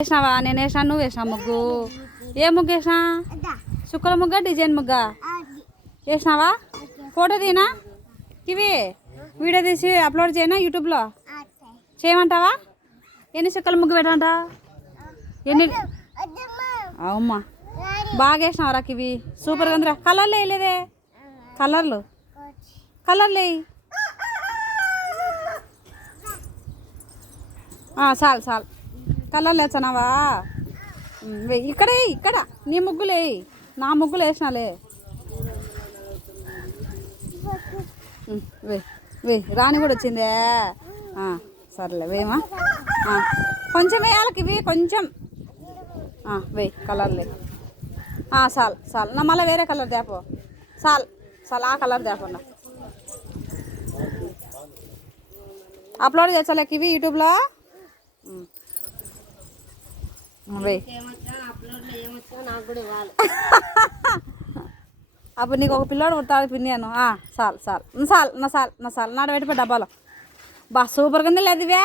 వేసినావా? నేను వేసినా, నువ్వు వేసినా ముగ్గు. ఏ ముగ్గు వేసినా? చుక్కల ముగ్గ, డిజైన్ ముగ్గ వేసినావా? ఫోటో తీనా? ఇవి వీడియో తీసి అప్లోడ్ చేయనా యూట్యూబ్లో? చేయమంటావా? ఎన్ని చుక్కల ముగ్గు పెట్టమంట? ఎన్ని? అవుమ్మా బాగా వేసినావరా ఇవి, సూపర్గా ఉందిరా. కలర్లు వేయలేదే, కలర్లు కలర్లు వేయి. చాలు చాలు, కలర్లు వేసానావా? ఇక్కడ ఇక్కడ నీ ముగ్గులు వేయి, నా ముగ్గులు వేసినాలే. వేయి రాణి కూడా వచ్చిందే. సర్లే వేయమా, కొంచెం వేయాలకి ఇవి కొంచెం వేయి కలర్లే. చాలు చాలు, నా మళ్ళీ వేరే కలర్ తేపో. చాలు చాలు, ఆ కలర్ తేపన్నా. అప్లోడ్ చేసాలేక ఇవి యూట్యూబ్లో. వేయి అప్పుడు నీకు ఒక పిల్లోడు కుడతాడు పిన్నాను. చాలు చాలు చాలు నా చాలు నా చాలు, నాడు పెట్టిపోయి డబ్బాలో. సూపర్గా ఉంది లేదు ఇవే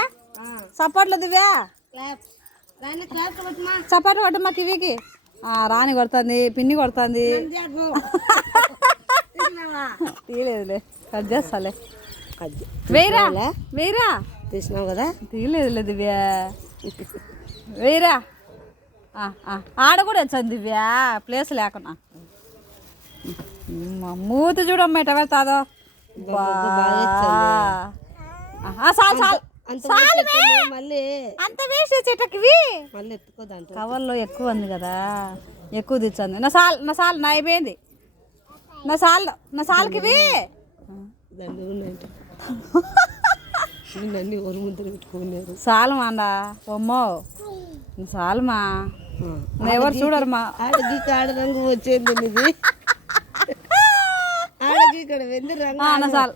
సపోర్ట్లు దివ్యా, చపాట్లు కొట్టు మాకు ఇవికి. రాణి కొడుతుంది, పిన్ని కొడుతుంది. తీయలేదులే, కట్ చేస్తాలే. వేయరా వేయరా, తీసినావు కదా. తీయలేదులే దివ్యా, వేయరా. ఆడ కూడా వచ్చాను దివ్యా, ప్లేస్ లేకున్నా. మూతి చూడమ్మ ఎట పెడతాదో. చాలు చాలు మళ్ళీ అంత వేస్ట్ చెట్టకి మళ్ళీ ఎత్తుకోదంట. కవర్లో ఎక్కువ ఉంది కదా, ఎక్కువ తెచ్చింది. నా సాల్ నా సాల్ నా అయిపోయింది. నా సాల్కి ఇవి దండి ఉన్నాయంట. అన్ని ఒరు ముద్దలు పెట్టుకున్నారు. సాలమా అందా బొమ్మో, సాలమా ఎవరు చూడరు. ఆడకి ఆడ రంగు వచ్చేది ఇది. ఆడకి ఇక్కడ వెంది రంగు. నా సాల్